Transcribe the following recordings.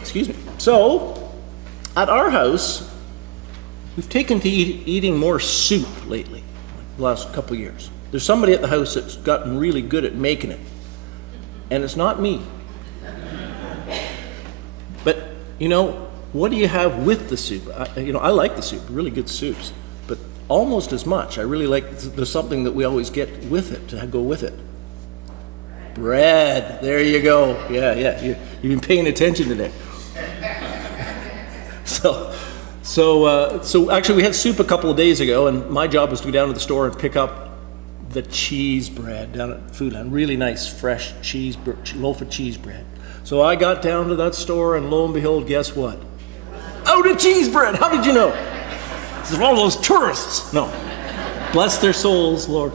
Excuse me. So, at our house, we've taken to eating more soup lately, the last couple of years. There's somebody at the house that's gotten really good at making it, and it's not me. But, what do you have with the soup? I like the soup, really good soups, but almost as much. I really like, there's something that we always get with it, to go with it. Bread. There you go. Yeah. You've been paying attention today. So actually we had soup a couple of days ago, and my job was to go down to the store and pick up the cheese bread down at Foodland. Really nice, fresh loaf of cheese bread. So I got down to that store, and lo and behold, guess what? Out of cheese bread. How did you know? This is all those tourists. No. Bless their souls, Lord.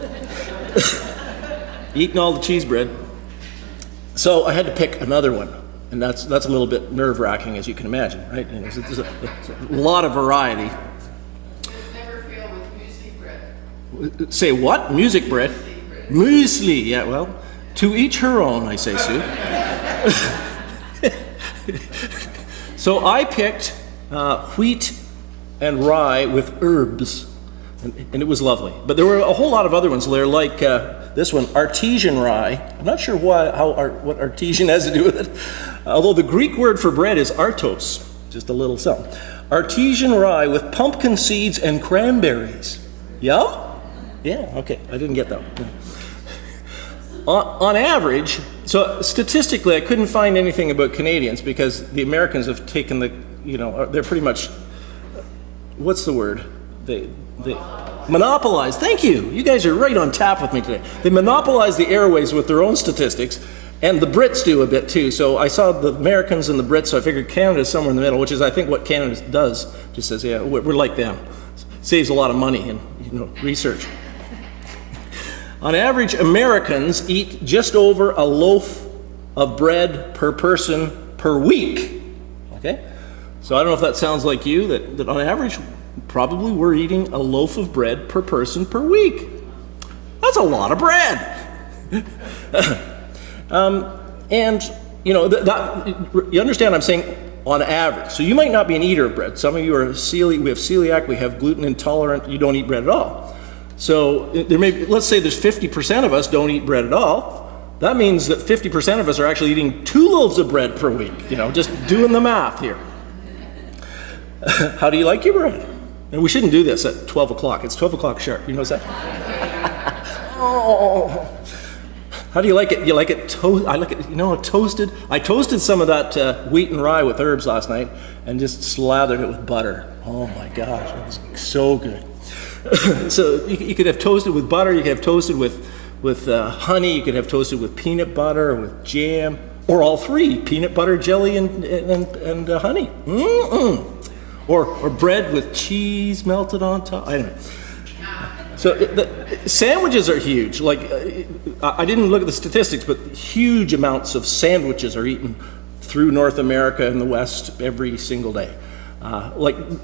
Eating all the cheese bread. So I had to pick another one. And that's a little bit nerve-wracking, as you can imagine, right? And there's a lot of variety. Never fail with muesli bread. Say what? Music bread? Muesli. Yeah, well, to each her own, I say, Sue. So I picked wheat and rye with herbs, and it was lovely. But there were a whole lot of other ones there, like this one, artesian rye. I'm not sure what artesian has to do with it, although the Greek word for bread is artos, just a little something. Artesian rye with pumpkin seeds and cranberries. Yum? Yeah, okay, I didn't get that one. On average, so statistically, I couldn't find anything about Canadians because the Americans have taken they're pretty much, what's the word? They monopolize. Thank you. You guys are right on tap with me today. They monopolize the airways with their own statistics, and the Brits do a bit too. So I saw the Americans and the Brits, so I figured Canada's somewhere in the middle, which is I think what Canada does. Just says, yeah, we're like them. Saves a lot of money in research. On average, Americans eat just over a loaf of bread per person per week. Okay? So I don't know if that sounds like you, that on average, probably we're eating a loaf of bread per person per week. That's a lot of bread. You understand I'm saying on average. So you might not be an eater of bread. Some of you are we have celiac, we have gluten intolerant, you don't eat bread at all. So let's say there's 50% of us don't eat bread at all. That means that 50% of us are actually eating 2 loaves of bread per week. Just doing the math here. How do you like your bread? And we shouldn't do this at 12 o'clock. It's 12 o'clock sharp. You notice that? Oh. How do you like it? You like it I like it, toasted. I toasted some of that wheat and rye with herbs last night and just slathered it with butter. Oh my gosh, it was so good. So you could have toasted with butter, you could have toasted with honey, you could have toasted with peanut butter, or with jam, or all three, peanut butter, jelly, and honey. Mm-mm. Or bread with cheese melted on top. I don't know. So the sandwiches are huge. Like I didn't look at the statistics, but huge amounts of sandwiches are eaten through North America and the West every single day.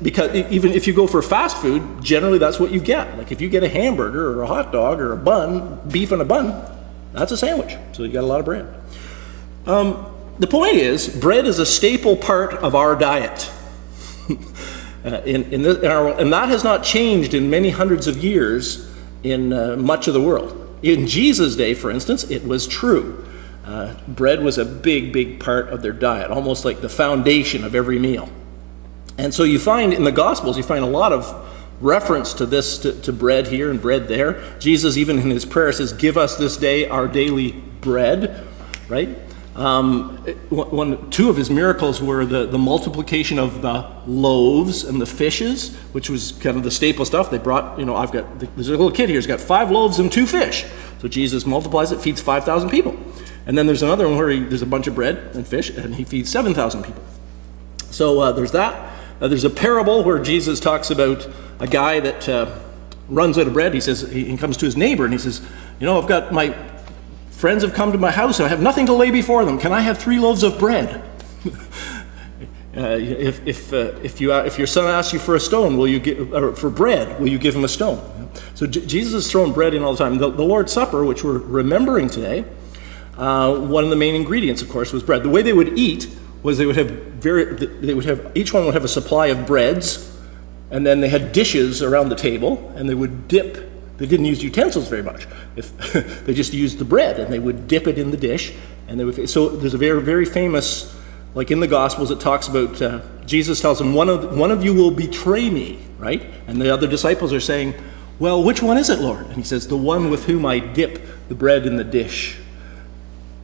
Because even if you go for fast food, generally that's what you get. Like if you get a hamburger or a hot dog or a bun, beef on a bun, that's a sandwich. So you got a lot of bread. The point is, bread is a staple part of our diet. And that has not changed in many hundreds of years in much of the world. In Jesus' day, for instance, it was true. Bread was a big part of their diet, almost like the foundation of every meal. And so you find in the Gospels, you find a lot of reference to this, to bread here and bread there. Jesus, even in his prayer, says, "Give us this day our daily bread," right? Two of his miracles were the multiplication of the loaves and the fishes, which was kind of the staple stuff. They brought, there's a little kid here who's got 5 loaves and 2 fish. So Jesus multiplies it, feeds 5,000 people. And then there's another one where there's a bunch of bread and fish, and he feeds 7,000 people. So there's that. There's a parable where Jesus talks about a guy that runs out of bread. He says, he comes to his neighbor and he says, I've got my friends have come to my house and I have nothing to lay before them. Can I have 3 loaves of bread? If your son asks you for a stone, for bread, will you give him a stone? So Jesus is throwing bread in all the time. The Lord's Supper, which we're remembering today, one of the main ingredients, of course, was bread. The way they would eat was each one would have a supply of breads, and then they had dishes around the table, and they would dip. They didn't use utensils very much. They just used the bread, and they would dip it in the dish, and they would. So there's a very, very famous, like in the Gospels, it talks about Jesus tells them, one of you will betray me, right? And the other disciples are saying, well, which one is it, Lord? And he says, the one with whom I dip the bread in the dish.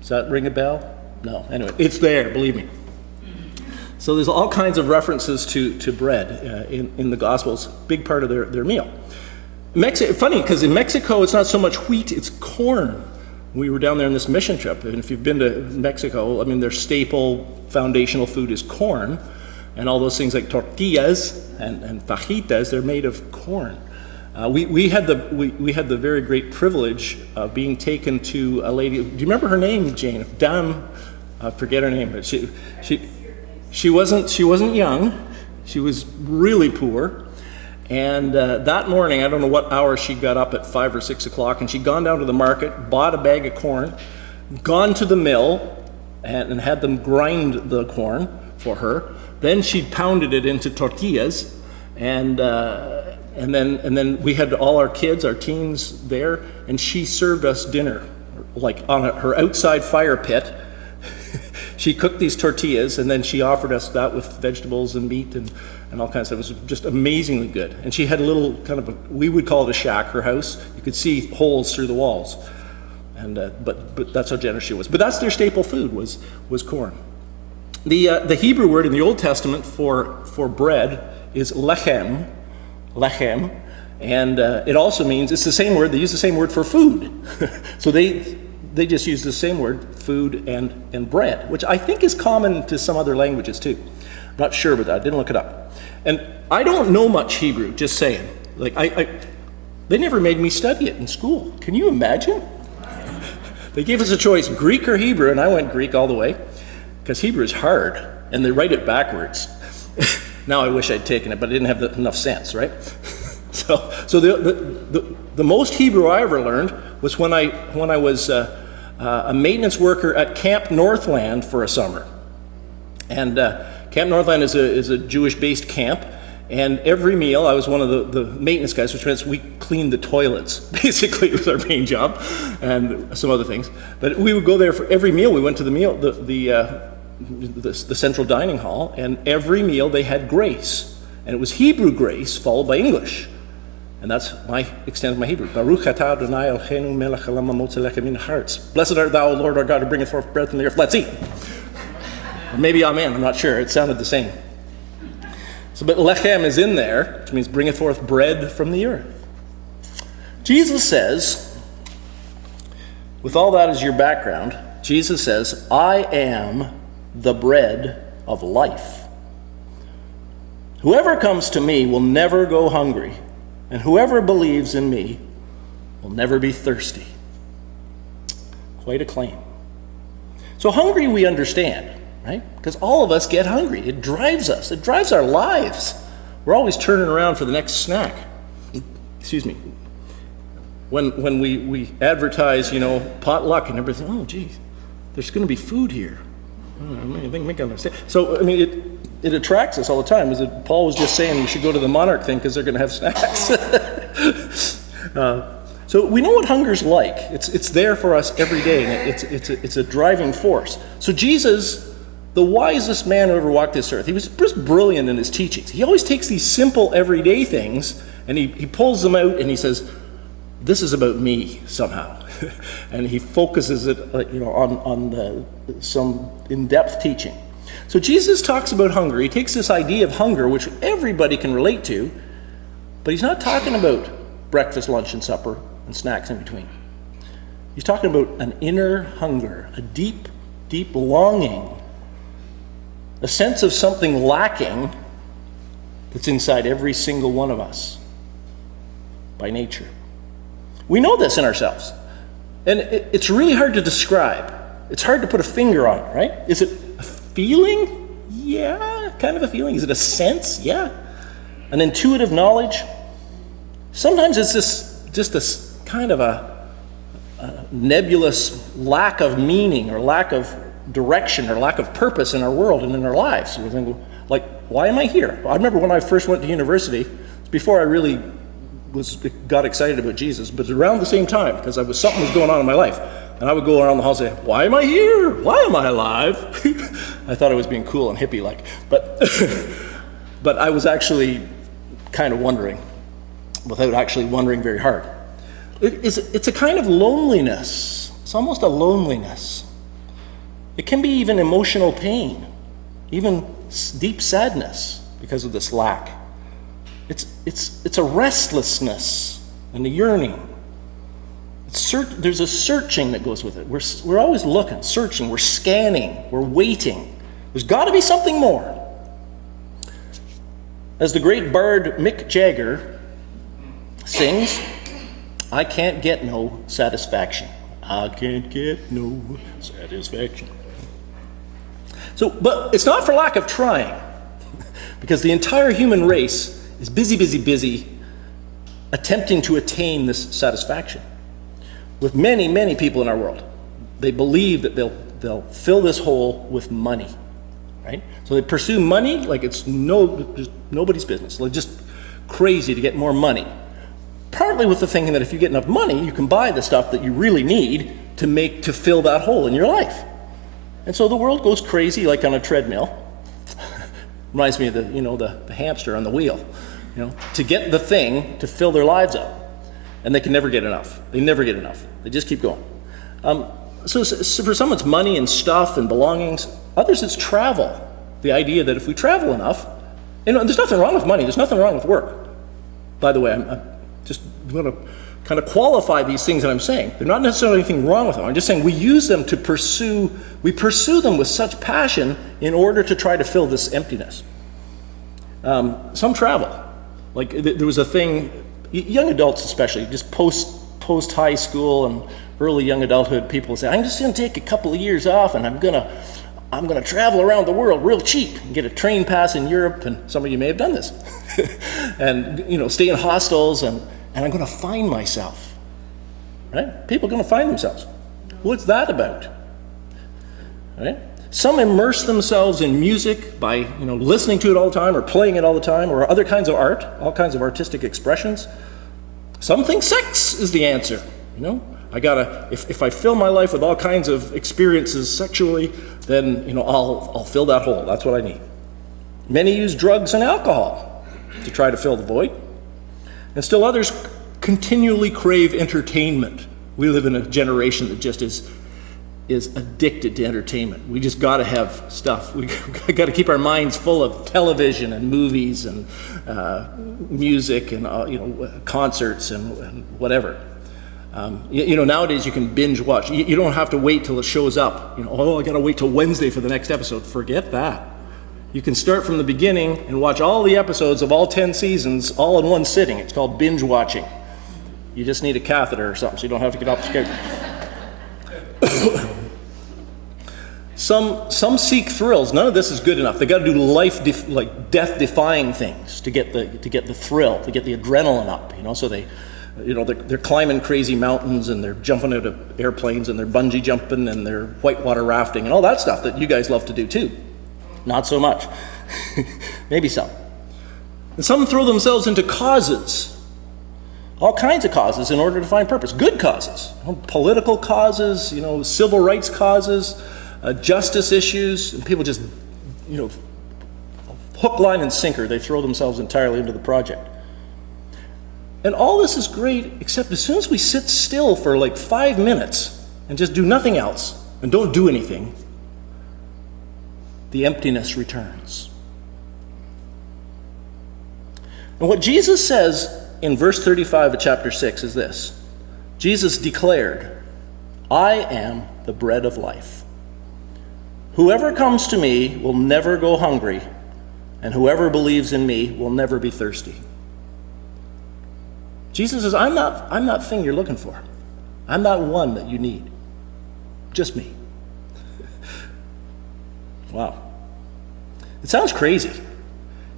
Does that ring a bell? No. Anyway, it's there, believe me. So there's all kinds of references to bread in the Gospels, big part of their meal. Funny, because in Mexico, it's not so much wheat, it's corn. We were down there on this mission trip, and if you've been to Mexico, I mean, their staple foundational food is corn, and all those things like tortillas and fajitas, they're made of corn. We had the very great privilege of being taken to a lady. Do you remember her name, Jane? I forget her name, but she wasn't young. She was really poor. And that morning, I don't know what hour she got up at 5 or 6 o'clock, and she'd gone down to the market, bought a bag of corn, gone to the mill, and had them grind the corn for her. Then she'd pounded it into tortillas, and then we had all our kids, our teens there, and she served us dinner, like on her outside fire pit. She cooked these tortillas, and then she offered us that with vegetables and meat and all kinds of stuff. It was just amazingly good. And she had a little kind of we would call it a shack, her house. You could see holes through the walls. And but that's how generous she was. But that's their staple food was corn. The Hebrew word in the Old Testament for bread is lechem, and it also means, it's the same word, they use the same word for food. So they just use the same word, food and bread, which I think is common to some other languages too. I'm not sure about that, I didn't look it up. And I don't know much Hebrew, just saying. Like they never made me study it in school. Can you imagine? They gave us a choice, Greek or Hebrew, and I went Greek all the way, because Hebrew is hard, and they write it backwards. Now I wish I'd taken it, but I didn't have enough sense, right? So the most Hebrew I ever learned was when I was a maintenance worker at Camp Northland for a summer. And Camp Northland is a Jewish-based camp, and every meal, I was one of the maintenance guys, which means we cleaned the toilets, basically, was our main job, and some other things. But we would go there for every meal. We went to the central dining hall, and every meal they had grace. And it was Hebrew grace followed by English. And that's my extent of my Hebrew. Baruch atah Adonai Eloheinu melech haolam hamotzeh lechem min ha'aretz. Blessed art thou, O Lord our God, who bringeth forth bread from the earth. Let's eat. Or maybe amen, I'm not sure. It sounded the same. So, but lechem is in there, which means bringeth forth bread from the earth. Jesus says, with all that as your background, Jesus says, I am the bread of life. Whoever comes to me will never go hungry, and whoever believes in me will never be thirsty. Quite a claim. So hungry we understand, right? Because all of us get hungry. It drives us. It drives our lives. We're always turning around for the next snack. Excuse me. When we advertise, potluck and everything, oh, geez, there's going to be food here. I think I understand. So, I mean, it attracts us all the time. Paul was just saying we should go to the Monarch thing because they're going to have snacks. So we know what hunger's like. It's there for us every day, and it's a driving force. So Jesus, the wisest man who ever walked this earth, he was just brilliant in his teachings. He always takes these simple everyday things and he pulls them out and he says, this is about me somehow. And he focuses it on some in-depth teaching. So Jesus talks about hunger. He takes this idea of hunger, which everybody can relate to, but he's not talking about breakfast, lunch, and supper, and snacks in between. He's talking about an inner hunger, a deep, deep longing, a sense of something lacking that's inside every single one of us by nature. We know this in ourselves. And it's really hard to describe. It's hard to put a finger on it, right? Is it a feeling? Yeah, kind of a feeling. Is it a sense? Yeah. An intuitive knowledge? Sometimes it's just a kind of a nebulous lack of meaning or lack of direction or lack of purpose in our world and in our lives. We think, like, why am I here? I remember when I first went to university, before I really got excited about Jesus, but around the same time, because something was going on in my life. And I would go around the house and say, why am I here? Why am I alive? I thought I was being cool and hippie-like. But, but I was actually kind of wondering, without actually wondering very hard. It's a kind of loneliness. It's almost a loneliness. It can be even emotional pain, even deep sadness because of this lack. It's a restlessness and a yearning. There's a searching that goes with it. We're always looking, searching, we're scanning, we're waiting. There's got to be something more. As the great bard Mick Jagger sings, I can't get no satisfaction. I can't get no satisfaction. So, but it's not for lack of trying, because the entire human race is busy attempting to attain this satisfaction. With many, many people in our world, they believe that they'll fill this hole with money, right? So they pursue money like it's nobody's business. They're just crazy to get more money. Partly with the thinking that if you get enough money, you can buy the stuff that you really need to fill that hole in your life. And so the world goes crazy like on a treadmill. Reminds me of the hamster on the wheel, to get the thing to fill their lives up. And they can never get enough. They never get enough. They just keep going. So for some it's money and stuff and belongings. Others it's travel. The idea that if we travel enough, there's nothing wrong with money. There's nothing wrong with work. By the way, I'm just going to kind of qualify these things that I'm saying. There's not necessarily anything wrong with them. I'm just saying we use them to pursue them with such passion in order to try to fill this emptiness. Some travel. Like there was a thing, young adults especially, just post high school and early young adulthood, people say, I'm just going to take a couple of years off and I'm going to travel around the world real cheap and get a train pass in Europe, and some of you may have done this, and stay in hostels and I'm going to find myself, right? People are going to find themselves. What's that about, right? Some immerse themselves in music by listening to it all the time or playing it all the time, or other kinds of art, all kinds of artistic expressions. Some think sex is the answer. If I fill my life with all kinds of experiences sexually, then I'll fill that hole. That's what I need. Many use drugs and alcohol to try to fill the void. And still others continually crave entertainment. We live in a generation that just is addicted to entertainment. We just got to have stuff. We got to keep our minds full of television and movies and music and concerts and whatever. Nowadays you can binge watch. You don't have to wait till it shows up. I got to wait till Wednesday for the next episode. Forget that. You can start from the beginning and watch all the episodes of all 10 seasons all in one sitting. It's called binge watching. You just need a catheter or something so you don't have to get off the schedule. Some seek thrills. None of this is good enough. They got to do death-defying things to get the thrill, to get the adrenaline up. So they're climbing crazy mountains and they're jumping out of airplanes and they're bungee jumping and they're whitewater rafting and all that stuff that you guys love to do too. Not so much. Maybe some. And some throw themselves into causes. All kinds of causes in order to find purpose. Good causes. Political causes, civil rights causes, justice issues. And people just, hook, line, and sinker. They throw themselves entirely into the project. And all this is great, except as soon as we sit still for like 5 minutes and just do nothing else and don't do anything, the emptiness returns. And what Jesus says in verse 35 of chapter 6 is this. Jesus declared, I am the bread of life. Whoever comes to me will never go hungry, and whoever believes in me will never be thirsty. Jesus says, I'm not the thing you're looking for. I'm not one that you need. Just me. Wow. It sounds crazy.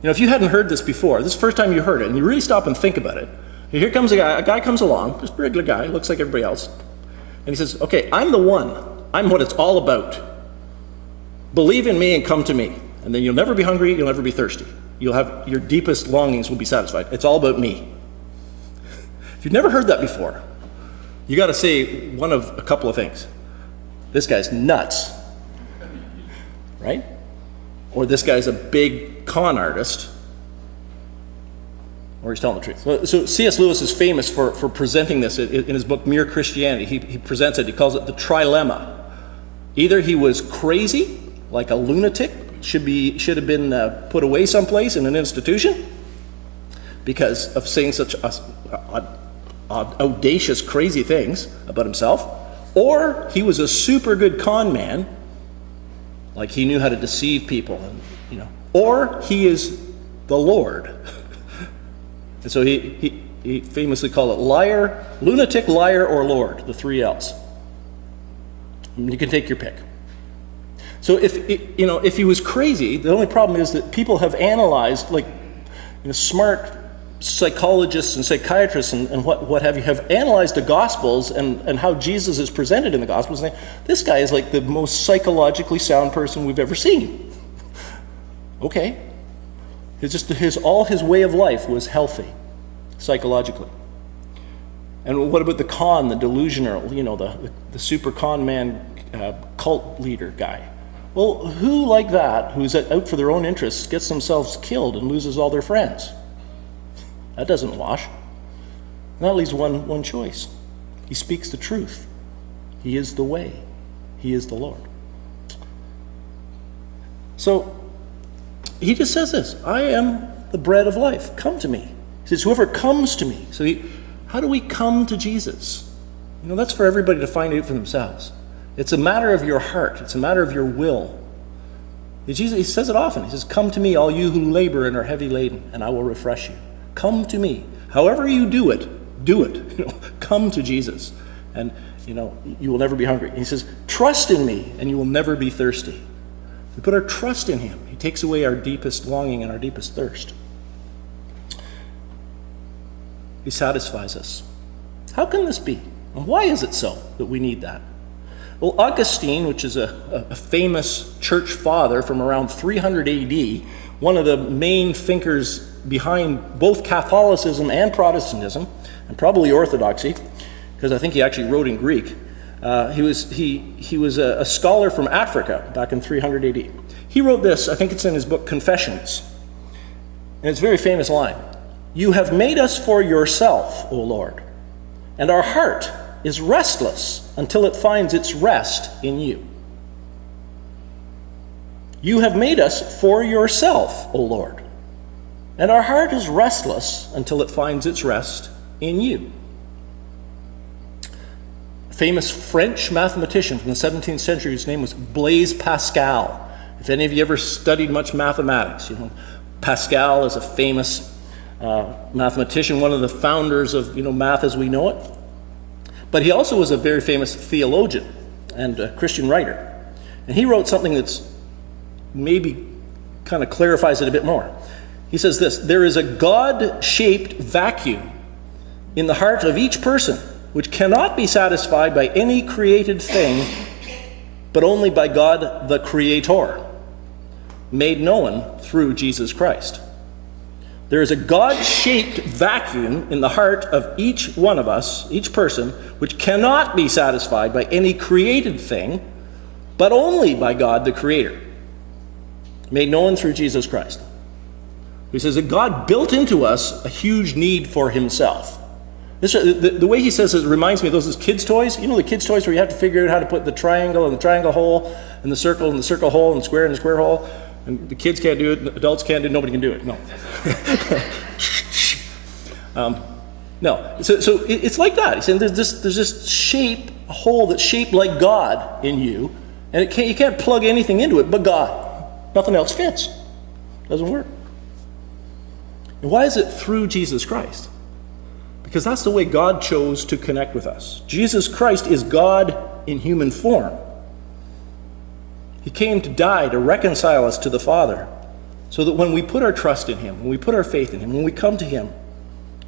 If you hadn't heard this before, this is the first time you heard it, and you really stop and think about it. Here comes a guy comes along, just a regular guy, looks like everybody else, And he says, okay, I'm the one. I'm what it's all about. Believe in me and come to me. And then you'll never be hungry, you'll never be thirsty. You'll have your deepest longings will be satisfied. It's all about me. If you've never heard that before, you got to say one of a couple of things. This guy's nuts, right? Or this guy's a big con artist, or he's telling the truth. So C.S. Lewis is famous for presenting this in his book Mere Christianity. He presents it, he calls it the trilemma. Either he was crazy, like a lunatic, should have been put away someplace in an institution because of saying such audacious, crazy things about himself, or he was a super good con man, like he knew how to deceive people, and or he is the Lord. And so he famously called it liar, lunatic, liar, or Lord, the 3 L's. And you can take your pick. So if he was crazy, the only problem is that people have analyzed, smart psychologists and psychiatrists and what have you, have analyzed the Gospels and how Jesus is presented in the Gospels, and this guy is like the most psychologically sound person we've ever seen. Okay. All his way of life was healthy, psychologically. And what about the con, the delusional, the super con man cult leader guy? Well, who like that, who's out for their own interests, gets themselves killed and loses all their friends? That doesn't wash. And that leaves one choice. He speaks the truth. He is the way. He is the Lord. So he just says this, I am the bread of life. Come to me. He says, whoever comes to me. So how do we come to Jesus? That's for everybody to find out for themselves. It's a matter of your heart. It's a matter of your will. Jesus, he says it often. He says, come to me, all you who labor and are heavy laden, and I will refresh you. Come to me. However you do it, do it. Come to Jesus, and you will never be hungry. And he says, trust in me, and you will never be thirsty. If we put our trust in him, he takes away our deepest longing and our deepest thirst. He satisfies us. How can this be? And why is it so that we need that? Well, Augustine, which is a famous church father from around 300 AD, one of the main thinkers behind both Catholicism and Protestantism, and probably Orthodoxy, because I think he actually wrote in Greek. He was a scholar from Africa back in 300 AD. He wrote this, I think it's in his book Confessions, and it's a very famous line. You have made us for yourself, O Lord, and our heart is restless until it finds its rest in you. You have made us for yourself, O Lord, and our heart is restless until it finds its rest in you. A famous French mathematician from the 17th century, his name was Blaise Pascal. If any of you ever studied much mathematics, Pascal is a famous mathematician, one of the founders of math as we know it. But he also was a very famous theologian and a Christian writer. And he wrote something that's maybe kind of clarifies it a bit more. He says this, there is a God-shaped vacuum in the heart of each person which cannot be satisfied by any created thing, but only by God the Creator, made known through Jesus Christ. There is a God-shaped vacuum in the heart of each one of us, each person, which cannot be satisfied by any created thing, but only by God the Creator, made known through Jesus Christ. He says that God built into us a huge need for himself. The way he says it reminds me of those kids' toys. The kids' toys where you have to figure out how to put the triangle in the triangle hole, and the circle in the circle hole, and the square in the square hole. And the kids can't do it, adults can't do it, nobody can do it. No. No. So it's like that. He's saying there's this a hole that's shaped like God in you, and you can't plug anything into it but God. Nothing else fits. Doesn't work. And why is it through Jesus Christ? Because that's the way God chose to connect with us. Jesus Christ is God in human form. He came to die to reconcile us to the Father, so that when we put our trust in him, when we put our faith in him, when we come to him,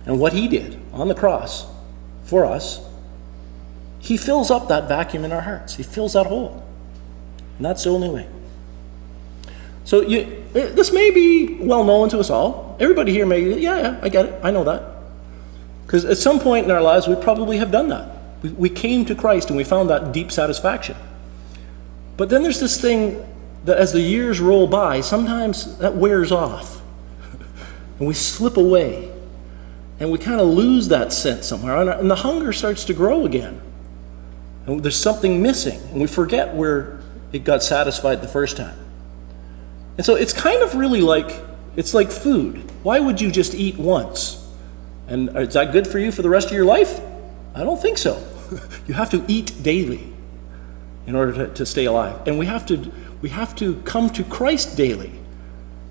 and what he did on the cross for us, He fills up that vacuum in our hearts. He fills that hole. And that's the only way. So this may be well known to us all. Everybody here may, yeah, I get it. I know that. Because at some point in our lives, we probably have done that. We came to Christ and we found that deep satisfaction. But then there's this thing that as the years roll by, sometimes that wears off. And we slip away. And we kind of lose that sense somewhere. And the hunger starts to grow again. And there's something missing. And we forget where it got satisfied the first time. And so it's kind of really like, it's like food. Why would you just eat once? And is that good for you for the rest of your life? I don't think so. You have to eat daily in order to stay alive. And we have to come to Christ daily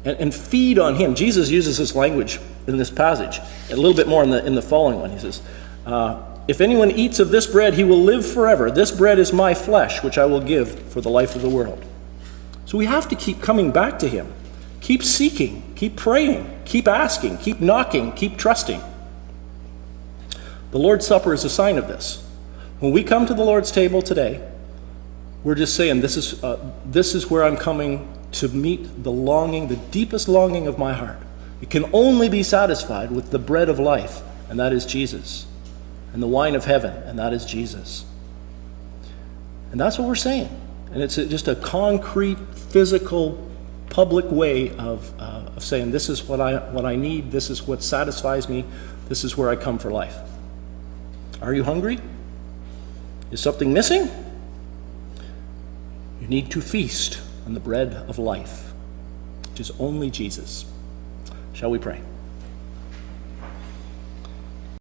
and feed on him. Jesus uses this language in this passage, a little bit more in the following one. He says, if anyone eats of this bread, he will live forever. This bread is my flesh, which I will give for the life of the world. So we have to keep coming back to him. Keep seeking, keep praying, keep asking, keep knocking, keep trusting. The Lord's Supper is a sign of this. When we come to the Lord's table today, we're just saying, this is where I'm coming to meet the longing, the deepest longing of my heart. It can only be satisfied with the bread of life, and that is Jesus, and the wine of heaven, and that is Jesus. And that's what we're saying. And it's just a concrete, physical, public way of saying, this is what I need, this is what satisfies me, this is where I come for life. Are you hungry? Is something missing? You need to feast on the bread of life, which is only Jesus. Shall we pray?